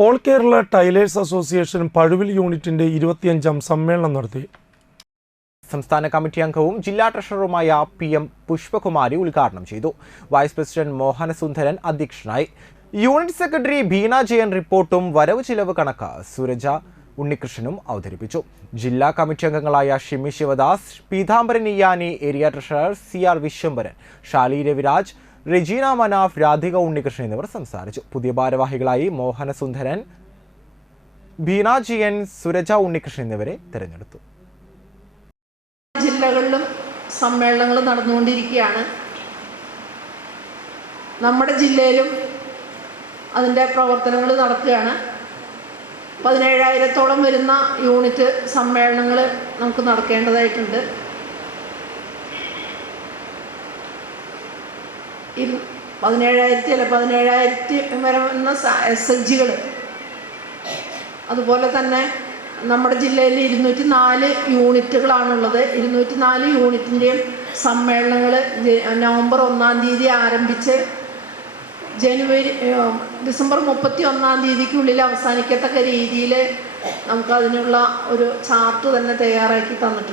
All Kerala tailors association Pazhuvil യൂണിറ്റിന്റെ 25ാം സമ്മേളനം നടത്തി. സംസ്ഥാന കമ്മിറ്റി അംഗവും ജില്ലാ ട്രഷററുമായ PM പുഷ്പകുമാരി ഉദ്ഘാടനം ചെയ്തു. വൈസ് പ്രസിഡന്റ് മോഹനസുന്ദരൻ അധ്യക്ഷനായി. യൂണിറ്റ് സെക്രട്ടറി ബീന ജയൻ റിപ്പോർട്ടും വരവ് ചിലവ് കണക്ക് സുരജ ഉണ്ണികൃഷ്ണനും അവതരിപ്പിച്ചു. ജില്ലാ കമ്മിറ്റി അംഗങ്ങളായ Shimi Sivadas, Peethambaran Iyani, area treasurer CR Viswambharan, Shali Raviraj, Regina Manaf, Radhika Unnikrishnan എന്നിവർ സംസാരിച്ചു. പുതിയ ഭാരവാഹികളായി മോഹനസുന്ദരൻ, ബീന ജയൻ, സുരജ ഉണ്ണികൃഷ്ണൻ എന്നിവരെ തിരഞ്ഞെടുത്തു. ജില്ലകളിലും സമ്മേളനങ്ങൾ നടന്നുകൊണ്ടിരിക്കുകയാണ്. നമ്മുടെ ജില്ലയിലും അതിൻ്റെ പ്രവർത്തനങ്ങൾ നടക്കുകയാണ്. 17,000-ഓളം വരുന്ന യൂണിറ്റ് സമ്മേളനങ്ങൾ നമുക്ക് നടക്കേണ്ടതായിട്ടുണ്ട്. 17,000 വരുന്ന SHGകൾ, അതുപോലെ തന്നെ നമ്മുടെ ജില്ലയിൽ 204 യൂണിറ്റുകളാണുള്ളത്. 204 യൂണിറ്റിൻ്റെയും സമ്മേളനങ്ങൾ നവംബർ 1-ാം തീയതി ആരംഭിച്ച് ഡിസംബർ 31-ാം തീയതിക്കുള്ളിൽ അവസാനിക്കത്തക്ക രീതിയിൽ നമുക്കതിനുള്ള ഒരു ചാർട്ട് തന്നെ തയ്യാറാക്കി തന്നിട്ടുണ്ട്.